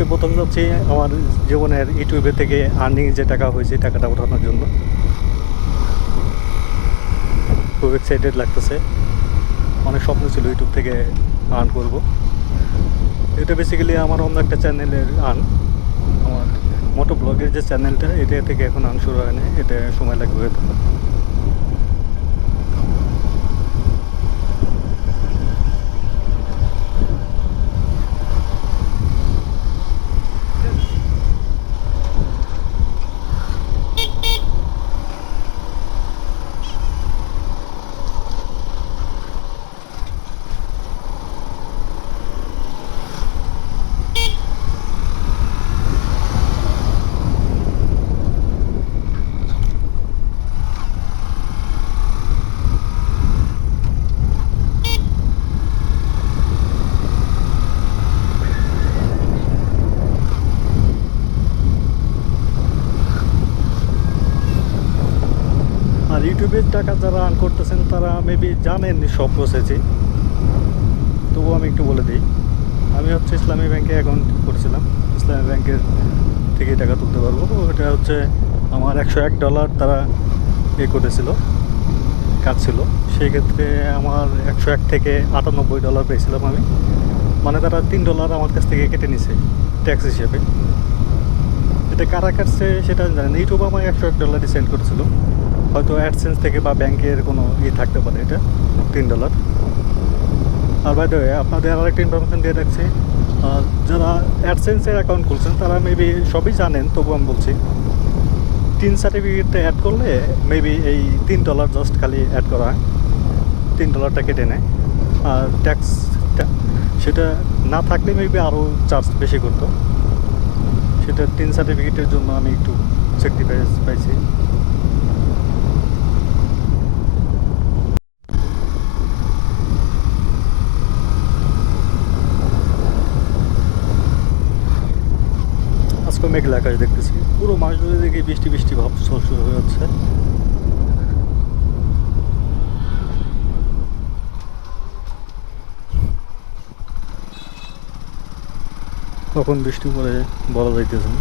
আজকে প্রথম যাচ্ছি আমার জীবনের ইউটিউবে থেকে আর্নিং যে টাকা হয়েছে টাকাটা ওঠানোর জন্য। খুব এক্সাইটেড লাগতেছে। অনেক স্বপ্ন ছিল ইউটিউব থেকে আর্ন করব। এটা বেসিক্যালি আমার অন্য একটা চ্যানেলের আর্ন আমার মোটো ব্লগের যে চ্যানেলটা এটা থেকে এখন আর্ন শুরু হয় না এটা সময় লাগবে হয়তো আর ইউটিউবের টাকা যারা আর্ন করতেছেন, তারা মেবি জানেন সব প্রসেসই তবুও আমি একটু বলে দিই, আমি হচ্ছে ইসলামী ব্যাংকে অ্যাকাউন্ট করেছিলাম। ইসলামী ব্যাংকের থেকে টাকা তুলতে পারব। ওটা হচ্ছে আমার একশো এক ডলার তারা এ করেছিল, কাজ ছিল। সেই ক্ষেত্রে আমার একশো এক থেকে আটানব্বই ডলার পেয়েছিলাম আমি। মানে তারা তিন ডলার আমার কাছ থেকে কেটে নিছে ট্যাক্স হিসেবে। এটা কারা কাটছে সেটা জানি না। ইউটিউব আমাকে একশো এক ডলারই সেন্ড করেছিল। হয়তো অ্যাডসেন্স থেকে বা ব্যাংকের কোনো ইয়ে থাকতে পারে এটা, তিন ডলার আর বাই দ্য আপনাদের আরেকটা ইনফরমেশন দিয়ে রাখছি যারা অ্যাডসেন্সের অ্যাকাউন্ট খুলছেন, তারা মেবি সবই জানেন তবু আমি বলছি, তিন সার্টিফিকেটটা অ্যাড করলে মেবি এই তিন ডলার জাস্ট খালি অ্যাড করা হয়, তিন ডলারটা কেটে নেয়। আর ট্যাক্স সেটা না থাকলে মেবি আরও চার্জ বেশি করতো। সেটা তিন সার্টিফিকেটের জন্য আমি একটু স্যাক্রিফাইস পাইছি আজকে মেঘলা আকাশ দেখতেছি। পুরো মাস ধরে দেখি বৃষ্টি বৃষ্টি ভাব শুরু হয়ে যাচ্ছে। কখন বৃষ্টি পড়ে বলা যাইতেছে না।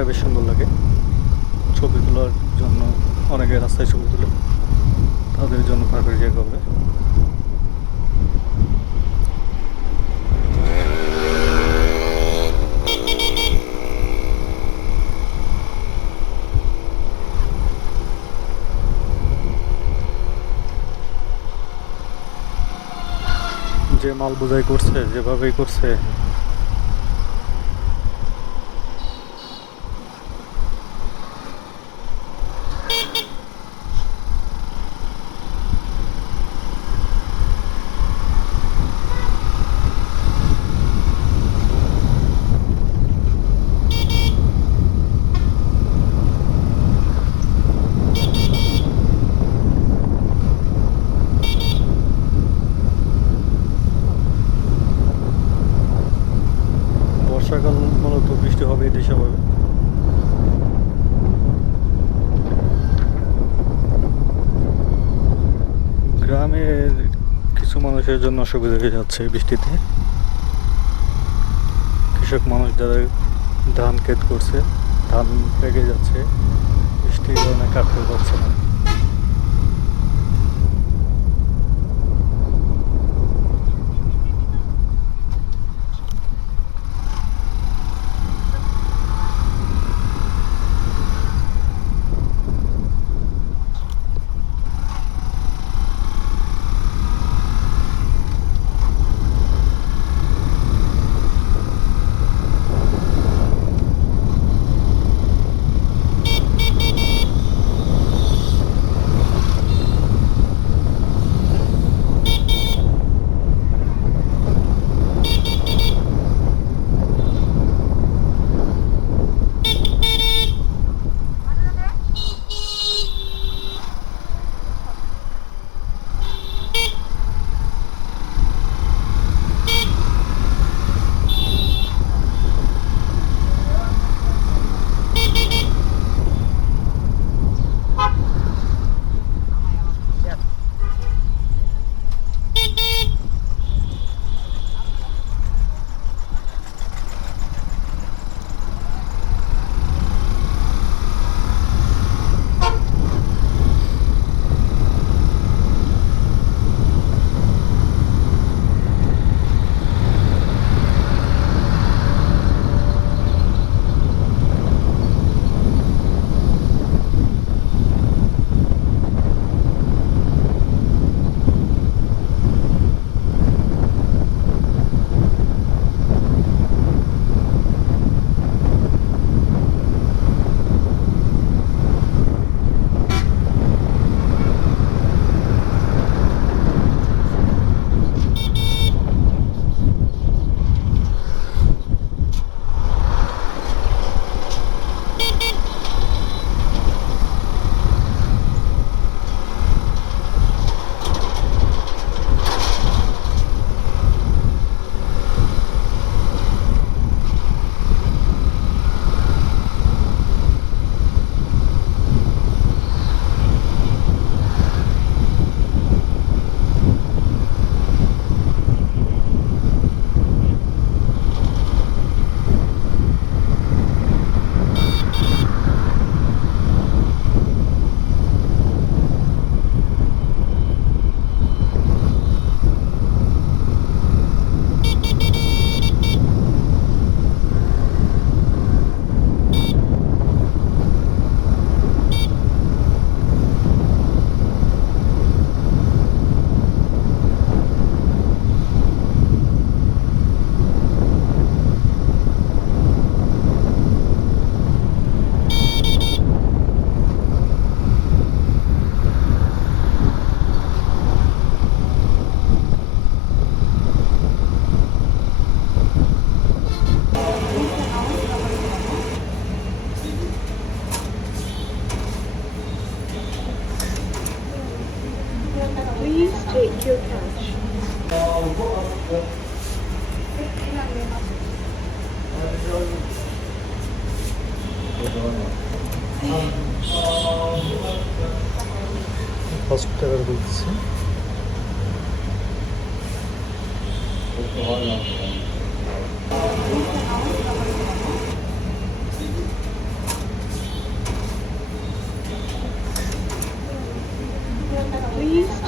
জায়গাটা বেশ সুন্দর লাগে। ছবি তোলার জন্য অনেকে রাস্তায় ছবি তুলে। তাদের জন্য পারফেক্ট জায়গা হবে। যে মাল বোঝাই করছে, যেভাবেই করছে গ্রামের কিছু মানুষের জন্য অসুবিধা হয়ে যাচ্ছে বৃষ্টিতে। কৃষক মানুষ যারা ধান ক্ষেত করছে, ধান পেকে যাচ্ছে বৃষ্টির কারণে কাটতে পারছে না।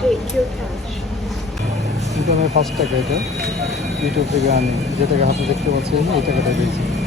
Cash. কিন্তু ফার্স্ট টাকা এটা। ইউটিউব থেকে আনি। যে টাকা হাতে দেখতে পাচ্ছি এই টাকাটা দিয়েছি।